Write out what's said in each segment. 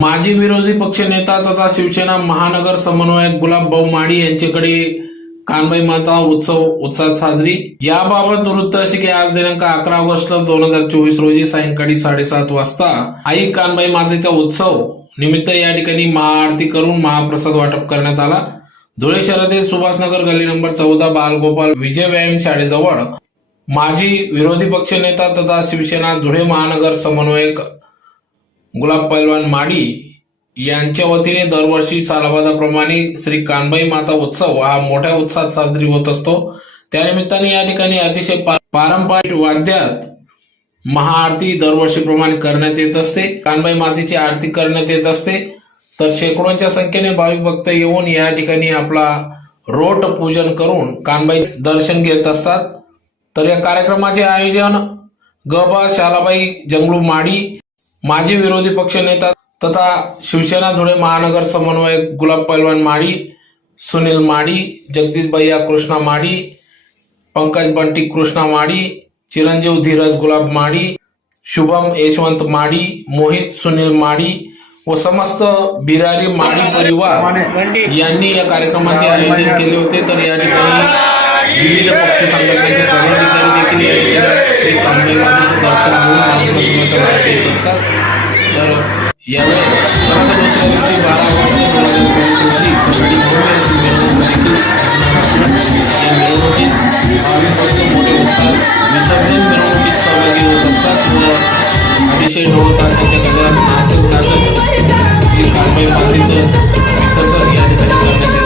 माजी विरोधी पक्षनेता तथा शिवसेना महानगर समन्वयक गुलाबभाऊ माडी यांच्याकडे कानबाई माता उत्सव उत्साहात साजरी। याबाबत वृत्त असे की आज दिनांक 11 ऑगस्ट 2024 रोजी सायंकाळी 7:30 वाजता आई कानबाई मातेचा उत्सव निमित्त या ठिकाणी महाआरती करून महाप्रसाद वाटप करण्यात आला। धुळे शहरातील सुभाषनगर गल्ली नंबर 14 बालगोपाल विजय व्यायाम शाळेजवळ माजी विरोधी पक्षनेता तथा शिवसेना धुळे महानगर समन्वयक गुलाब पैलवान माडी यांच्या वतीने दरवर्षी सालाबादाप्रमाणे श्री कानबाई माता उत्सव हा मोठ्या उत्साहात साजरी होत असतो। त्यानिमित्ताने या ठिकाणी अतिशय पारंपरिक वाद्यात महाआरती दरवर्षीप्रमाणे करण्यात येत असते। कानबाई मातेची आरती करण्यात येत असते, तर शेकडोंच्या संख्येने भाविक भक्त येऊन या ठिकाणी आपला रोट पूजन करून कानबाई दर्शन घेत असतात। तर या कार्यक्रमाचे आयोजन गबा शालाबाई जंगलू माडी माजी विरोधी पक्षनेता तथा शिवसेना धुळे महानगर समन्वयक गुलाब पैलवान माडी, सुनील माडी, जगदीश भैया कृष्णा माडी, पंकज बंटी कृष्णा माडी, चिरंजीव धीरज गुलाब माडी, शुभम यशवंत माडी, मोहित सुनील माडी व समस्त बिरारी माडी परिवार यांनी या कार्यक्रमाचे आयोजन केले होते। तर या ठिकाणी विविध पक्ष संघटनेचे पदाधिकारी देखील या ठिकाणी श्री कानबाई मातेचे दर्शन घेऊन महाप्रसादाचा लाभ घेत असतात। तर यावेळी दुसऱ्या दिवशी 12 रोजी सकाळी या मिरवणुकीत भाविक भक्त मोठे उत्साहात विसर्जन मिरवणुकीत सहभागी होत असतात व अतिशय ढोल ताशाच्या गजरात नाचत श्री कानबाई मातेचं विसर्जन या ठिकाणी करण्यात येतं।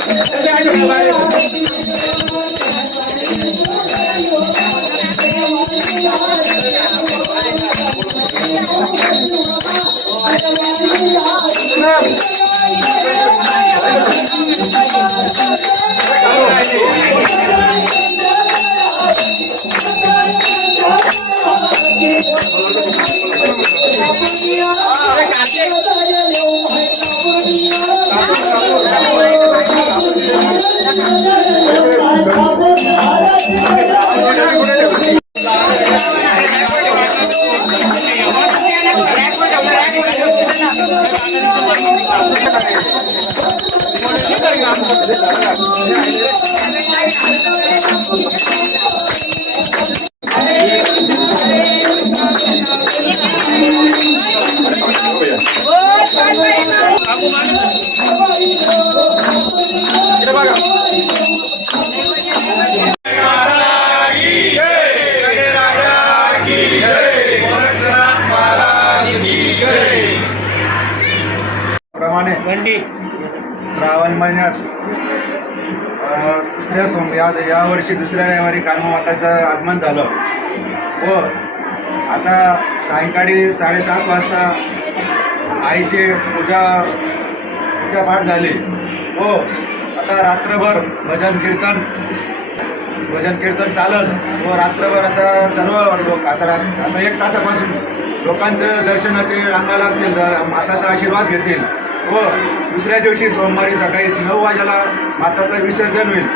Thank you. प्रमाणे श्रावण महिन्यात दुसऱ्या या वर्षी दुसऱ्या रविवारी कान्होमाताचं आगमन झालं व आता सायंकाळी 7:30 वाजता आईचे पूजापाठ झाली व आता रात्रभर भजन कीर्तन चालल व रात्रभर आता सर्व लोक आता 1 तासापासून लोकांचं दर्शनाचे रांगा लागतील, माताचा आशीर्वाद घेतील व दुसऱ्या दिवशी सोमवारी सकाळी 9 वाजेला माताचं विसर्जन होईल.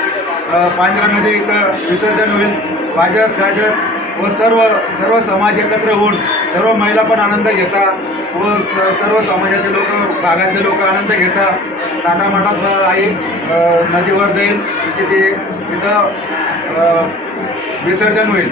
पांढरा नदी इथं विसर्जन होईल. वाजत गाजत व सर्व समाज एकत्र होऊन सर्व महिला पण आनंद घेता व सर्व समाजाचे लोक, भागातले लोक आनंद घेता. ताटामाटात आई नदीवर जाईल, तिथे तिथं विसर्जन होईल.